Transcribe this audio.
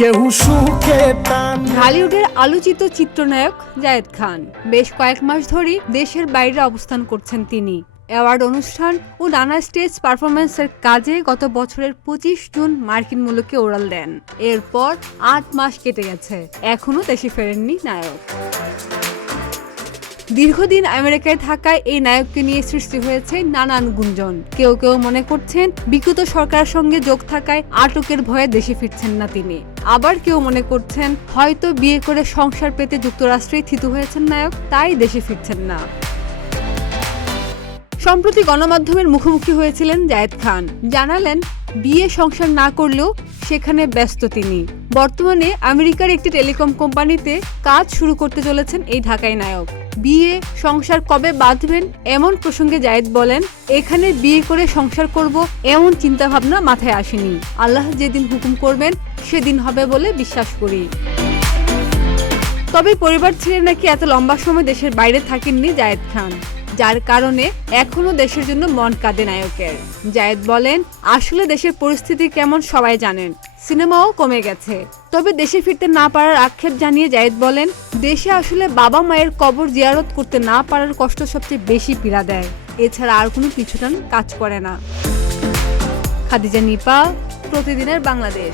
কেউ সুখে টান। ঢালিউডের আলোচিত চিত্রনায়ক জায়েদ খান বেশ কয়েক মাস ধরেই দেশের বাইরে অবস্থান করছেন তিনি। অ্যাওয়ার্ড অনুষ্ঠান ও নানা স্টেজ পারফরমেন্সের কাজে গত বছরের 25 জুন মার্কিন মুলুকে ওড়াল দেন। এরপর 8 মাস কেটে গেছে, এখনো দেশে ফেরেননি নায়ক। দীর্ঘদিন আমেরিকায় থাকায় এই নায়ককে নিয়ে সৃষ্টি হয়েছে নানান গুঞ্জন। কেউ কেউ মনে করছেন বিগত সরকারের সঙ্গে যোগ থাকায় আটকের ভয়ে দেশে ফিরছেন না তিনি। আবার কেউ মনে করছেন হয়তো বিয়ে করে সংসার পেতে যুক্তরাষ্ট্রেই থিত হয়েছেন নায়ক, তাই দেশে ফিরছেন না। সম্প্রতি গণমাধ্যমের মুখোমুখি হয়েছিলেন জায়েদ খান, জানালেন বিয়ে সংসার না করলেও সেখানে ব্যস্ত তিনি। বর্তমানে আমেরিকার একটি টেলিকম কোম্পানিতে কাজ শুরু করতে চলেছেন এই ঢাকাই নায়ক। বিয়ে সংসার কবে বাঁধবেন এমন প্রসঙ্গে জায়েদ বলেন, এখানে বিয়ে করে সংসার করব এমন চিন্তা ভাবনা মাথায় আসেনি। আল্লাহ যেদিন হুকুম করবেন সেদিন হবে বলে বিশ্বাস করি। তবে পরিবার ছেড়ে নাকি এত লম্বা সময় দেশের বাইরে থাকেননি জায়েদ খান, যার কারণে এখনো দেশের জন্য মন কাঁদে নায়কের। জায়েদ বলেন, আসলে দেশের পরিস্থিতি কেমন সবাই জানেন, সিনেমাও কমে গেছে। তবে দেশে ফিরতে না পারার আক্ষেপ জানিয়ে জায়েদ বলেন, দেশে আসলে বাবা মায়ের কবর জিয়ারত করতে না পারার কষ্ট সবচেয়ে বেশি পীড়া দেয়, এছাড়া আর কোনো পিছুটান কাজ করে না। খাদিজা নিপা, প্রতিদিনের বাংলাদেশ।